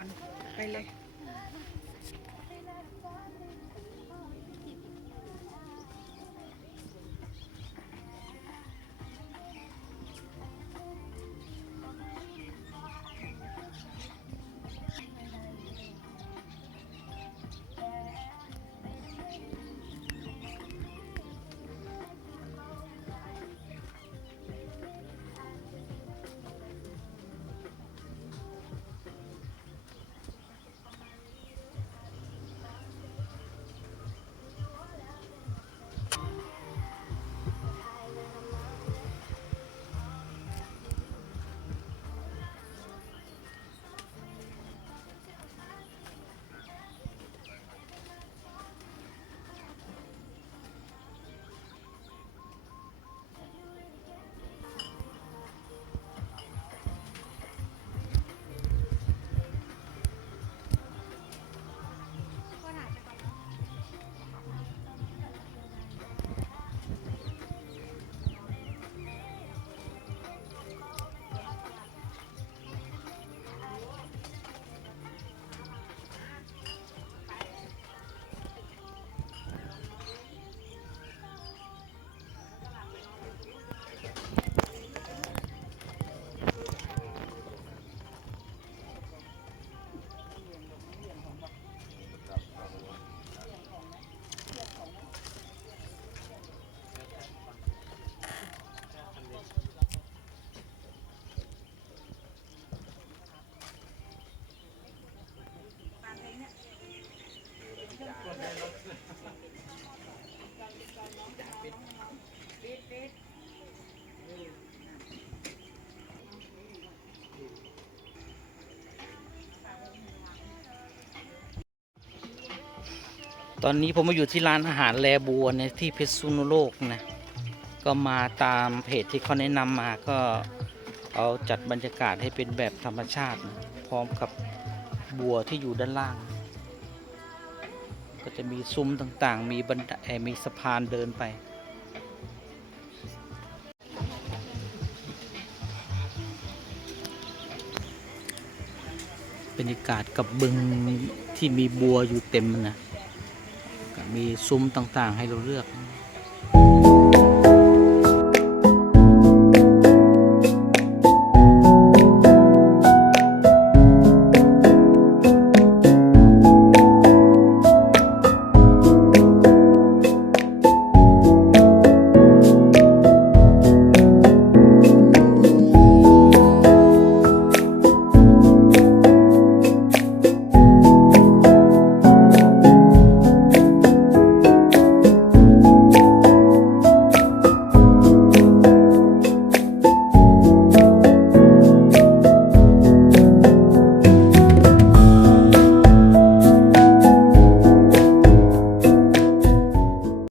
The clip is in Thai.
ก่อน ไปเลย ตอนนี้ผมมาอยู่ที่ร้านอาหารแลบัวในที่เพชรสุนโลกนะ ก็มาตามเพจที่เขาแนะนำมาก็เอาจัดบรรยากาศให้เป็นแบบธรรมชาตินะพร้อมกับบัวที่อยู่ด้านล่าง ก็จะมีซุ้มต่างๆ มีบันไดมีสะพานเดินไป บรรยากาศกับบึงที่มีบัวอยู่เต็มนะก็มีซุ้มต่างๆให้เราเลือก